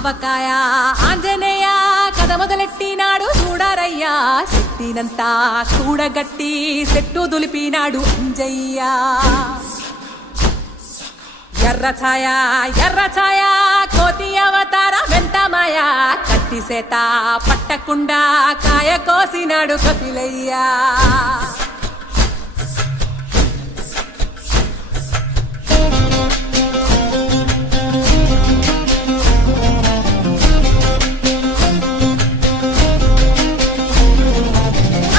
ఆవకాయ ఆంజనేయ కథ మొదలెట్టినాడు చూడారయ్యా శక్తినంతా చూడగట్టి చెట్టు దులిపినాడు అంజయ్య ఎర్ర ఛాయ కోతి అవతార వెంటమాయ కత్తి సేత పట్టకుండా కాయ కోసినాడు కపిలయ్యా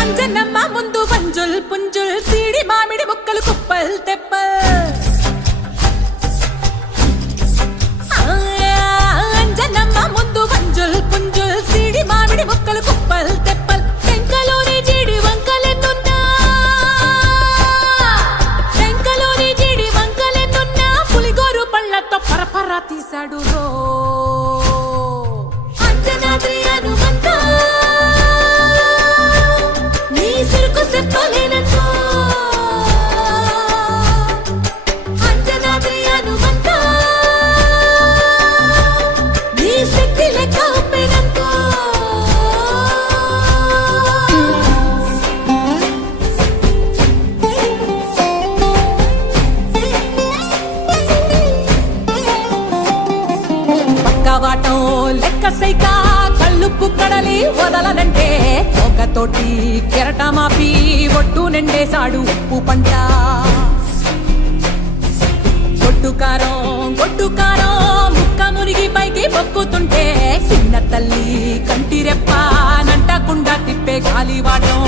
అంజనమ్మ ముందు వంజుల్ పుంజుల్ సీడి మామిడి ముక్కలు కుప్పల్ తెప్పల్ అంజనమ్మ ముందు వంజుల్ పుంజుల్ సీడి మామిడి ముక్కలు కుప్పల్ తెప్పల్ టెంకలోని జీడి వంకలెన్నున్నా పులిగోరు పళ్ళతో పరపర తీశాడు రో అంజనాద్రి హనుమంతా నీ సిరుకు చెప్పలేనంతో అంజనాద్రి హనుమంతా నీ శక్తి లెక్క ఒప్పినంతో పక్కవాటం లెక్క సైక కళ్ళుప్పు కడలి వదలనంటే ఒకతోటి కెరటమాపి ఒట్టు నిండేశాడు ఉప్పు పంట గొడ్డుకారం ముక్క మునిగి పైకి పొక్కుతుంటే చిన్న తల్లి కంటిరెప్ప నంటకుండా తిప్పే గాలివాటం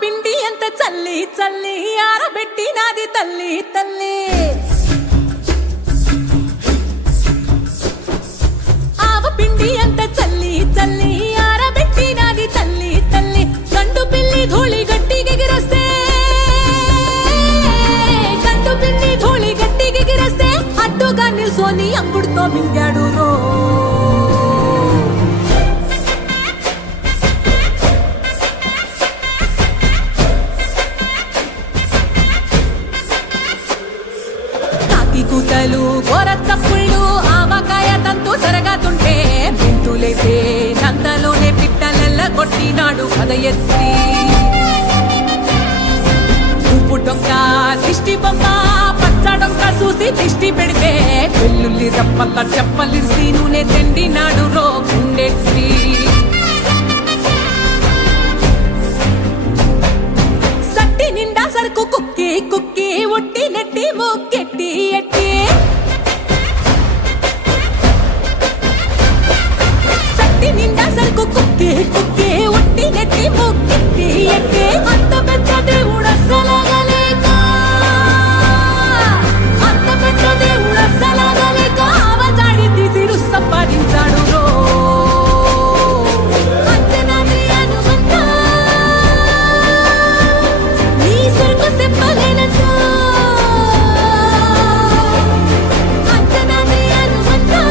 పిండి ఎంత చల్లి ఆరబెట్టి నాది తల్లి ఆవ పిండి ఎంత చల్లి ఆరబెట్టి నాది తల్లి గండు పిల్లి ధూళి గట్టిగెగిరస్తే అడ్డుగా నిల్సోని అంగుడుతో మింగాడు రో కూతలు గోర చప్పుళ్ళు ఆవకాయ తంతు జరగతుంటే మెంతులేసే నందలోనే పిట్టలెల్ల కొట్టినాడు కథ ఎత్తి ఉప్పు డొక్క దిష్టి బొమ్మ పచ్చడొక్క చూసి దిష్టి పెడితే వెల్లుల్లి రప్పల్ల చెప్పలిసి నూనె తిండినాడు రో గుండెత్తి సట్టి నిండా సరుకు కుక్కి ఒట్టి నెట్టి ముక్కెట్టి ఎట్టి సట్టి నిండా సరుకు కుక్కి ఒట్టి నెట్టి ముక్కెట్టి ఎట్టి అంత పెద్ద దేవుడసలగలేక ఆవజాడి తీసి సంపాదించాడు రో అంజనాద్రి హనుమంతా నీ సరుకు చెప్పలేనంతో అంజనాద్రి హనుమంతా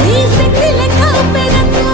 నీ శక్తి లెక్క ఒప్పినంతో